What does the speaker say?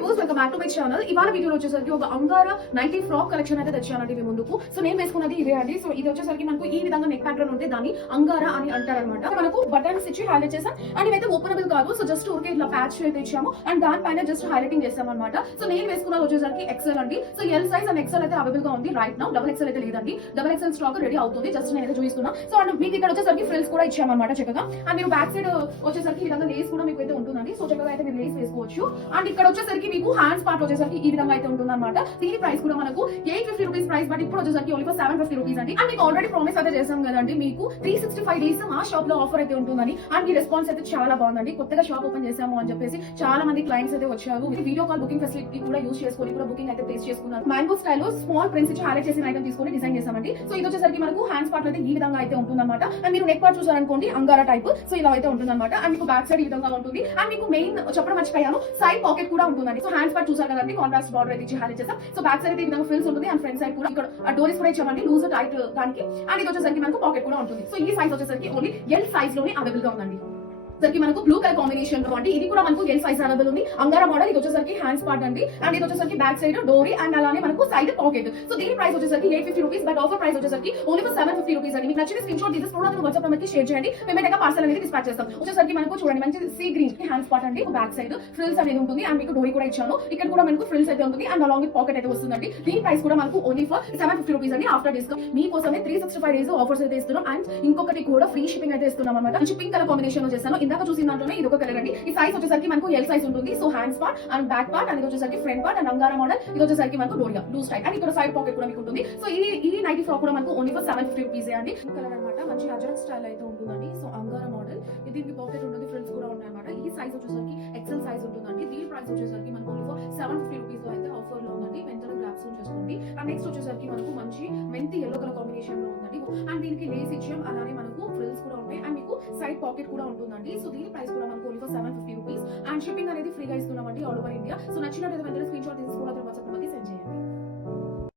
Viewers, welcome back to my channel. ఇవాళ వీడియోలో వచ్చేసరికి ఒక అంగారా నైటీ ఫ్రాక్ కలెక్షన్ అయితే తెచ్చానండి మీ ముందుకు. సో నేను వేసుకున్నది ఇదే అండి. సో ఇది వచ్చేసరికి మనకు ఈ విధంగా నెక్ ప్యాటర్న్ ఉంటే దాన్ని అంగారా అని అంటారనమాట. మనకు బటన్స్ ఇచ్చి హైలైట్ చేసాం అండ్ ఇవైతే ఓపెనబుల్ కాదు. సో జస్ట్ ఊరికే ఇట్లా ప్యాచ్ అయితే ఇచ్చాము అండ్ దానిపైన జస్ట్ హైలైటింగ్ చేసాం అనమాట. సో నేను వేసుకున్నది వచ్చేసరికి ఎక్సెల్ అండి. So L size and XL అయితే అవైలబుల్ గా ఉంది రైట్ నౌ. డబుల్ ఎక్సెల్ అయితే లేదండి. డబుల్ ఎక్సెల్ స్టాక్ రెడీ అవుతుంది. జస్ట్ నేను అయితే చూపిస్తున్నా. సో అండ్ మీకు ఇక్కడ వచ్చేసరికి ఫ్రిల్స్ కూడా ఇచ్చామన్నమాట చక్కగా. అండ్ మీరు బ్యాక్ సైడ్ వచ్చేసరికి ఈ విధంగా లేస్ కూడా మీకు అయితే ఉంటుందండి. సో చక్కగా అయితే మీరు లేస్ వేసుకోవచ్చు. అండ్ ఇక్కడ వచ్చేసరికి మీకు హ్యాండ్స్ పార్ట్ వచ్చేసరికి ఈ విధంగా అయితే ఉంటుంది అనమాట. దీని ప్రైస్ కూడా మనకు 850 రూపీస్ ప్రైస్, బట్ ఇప్పుడు వచ్చేసరికి ఓన్లీ ఫర్ 750 రూపీస్ అండి. అండ్ మీకు ఆల్రెడీ ప్రామిస్ అయితే చేసాం కదండి, మీకు 365 డేస్ మా షాప్ లో ఆఫర్ అయితే ఉంటుందని. అండ్ మీ రెస్పాన్స్ అయితే చాలా బాగుందండి. కొత్తగా షాప్ ఓపెన్ చేసాము అని చెప్పేసి చాలా మంది క్లయింట్స్ అయితే వచ్చారు. వీడియో కాల్ బుకింగ్ ఫెసిలిటీ కూడా యూస్ చేసుకొని కూడా బుకింగ్ అయితే ప్లేస్ చేసుకున్నారు. మ్యాంగో స్టైల్ లో స్మాల్ ప్రింట్స్ ఇచ్చి హైలైట్ చేసిన ఐటమ్ తీసుకొని డిజైన్ చేసామండి. సో ఇది వచ్చేసరికి మనకు హ్యాండ్స్ పార్ట్ అయితే ఈ విధంగా అయితే ఉంటుంది అనమాట. అండ్ మీరు neck part చూసారనుకోండి Angara type. So ఇలా అయితే ఉంటుంది అనమాట. అండ్ మీకు బ్యాక్ సైడ్ ఈ విధంగా ఉంటుంది. అండ్ మీకు మెయిన్ చెప్పడం మర్చిపోయాను, సైడ్ పాకెట్ కూడా ఉంటుందండి. సో హ్యాండ్స్ పార్ట్ చూసారు కదండి, కాంట్రాస్ట్ బార్డర్ అయితే ఇచ్చి హైలైట్ చేసాం. సో బ్యాక్ సైడ్ అయితే ఈ విధంగా ఫ్రిల్స్ ఉంటుంది అండ్ ఫ్రంట్ సైడ్ కూడా ఇక్కడ డోరీస్ కూడా ఇచ్చామండి, లూజ్ టైట్ దానికి. అండ్ ఇది వచ్చేసరికి మనకు పాకెట్ కూడా ఉంటుంది. సో ఈ సైజ్ వచ్చేసరికి ఓన్లీ ఎల్ సైజ్ లోనే అవైలబుల్ గా ఉందండి. సరికి మనకు బ్లూ కలర్ కాంబినేషన్ లో అంటే ఇది కూడా మనకు ఎల్ సైజ్ అవైలబుల్ ఉంది. Angara model. ఇది వచ్చేసరికి హ్యాండ్స్ పార్ట్ అండి. అండ్ ఇది వచ్చేసరికి బ్యాక్ సైడ్ డోరీ అండ్ అలానే మనకు సైడ్ పాకెట్. సో దీని ప్రైస్ వచ్చేసరికి 850 రూపీస్, బట్ ఆఫర్ ప్రైస్ వచ్చేసరికి ఓన్లీ ఫర్ 750 రూపీస్ అండి. మీకు నచ్చిన స్క్రీన్ షాట్ తీసి ప్రోడక్ట్ వాట్సాప్ నెంబర్ కి షేర్ చేయండి. మేము పార్సల్ అనేది డిస్పాచ్ చేస్తాం. వచ్చేసరికి మనకు చూడండి మంచి సీ గ్రీన్ హ్యాండ్స్ పార్ట్ అండి. బ్యాక్ సైడ్ ఫ్రిల్స్ అనేది ఉంటుంది అండ్ మీకు డోరీ కూడా ఇచ్చాను. ఇక్కడ కూడా మనకు ఫ్రిల్స్ అయితే ఉంటుంది అండ్ అలాంగ్ విత్ పాకెట్ అయితే వస్తుందండి. దీని ప్రైస్ కూడా మనకు ఓన్లీ ఫర్ 750 రూపీస్ అండి. ఆఫ్టర్ డిస్కౌంట్ మీకోసమే 365 డేస్ ఆఫర్స్ అయితే ఇస్తున్నాం. అండ్ ఇంకొకటి కూడా ఫ్రీ షిప్పింగ్ అయితే ఇస్తున్నాం అనమాట. మంచి పింక్ కలర్ కాంబినేషన్ లో చేస్తాను. ఇందాక చూసిన దాంట్లోనే ఇది ఒక కలర్ అండి. ఈ సైజ్ వచ్చేసరికి మనకు ఎల్ సైజ్ ఉంటుంది. So hands part and back part and ఇది వచ్చేసరికి front part and Angara model. ఇది వచ్చేసరికి మనకు డోరియా లూజ్ టైట్ అండ్ ఇక్కడ సైడ్ పాకెట్ కూడా మీకు ఉంటుంది. సో ఈ నైటీ ఫ్రాక్ కూడా మనకు ఓన్లీ ఫర్ 750 రూపీస్ అండి. కలర్ అనమాట, మంచి అజరక్ స్టైల్ అయితే ఉంటుందండి. సో అంగారా మోడల్, దీనికి పాకెట్ ఉంటుంది, ఫ్రిల్స్ కూడా ఉన్నాయి అనమాట. ఈ సైజ్ వచ్చేసరికి ఎక్సెల్ సైజ్ ఉంటుందండి. దీని ప్రైస్ వచ్చేసరికి మనకు ఓన్లీ ఫర్ 750 రూపీస్ లో అయితే ఆఫర్ లో ఉందండి. వెంటనే గ్రాప్స్ చేసుకోండి. అండ్ నెక్స్ట్ వచ్చేసరికి మనకు మంచి మెంతి ఎల్లో కలర్ కాంబినేషన్ లో ఉందండి. అండ్ దీనికి లేస్ ఇచ్చాం, అలానే మనకు ఫ్రిల్స్ కూడా ఉంటాయి అండ్ మీకు సైడ్ పాకెట్ కూడా ఉంటుందండి. సో దీని ప్రైస్ కూడా మనకు only for 750 rupees and shipping అనేది ఫ్రీగా ఇస్తున్నామండి ఆల్ ఓవర్ ఇండియా. సో నచ్చినట్టు వెంటనే స్క్రీన్ షాట్ తీసుకోవడం వాట్సాప్ నెంబర్కి సెండ్ చేయండి.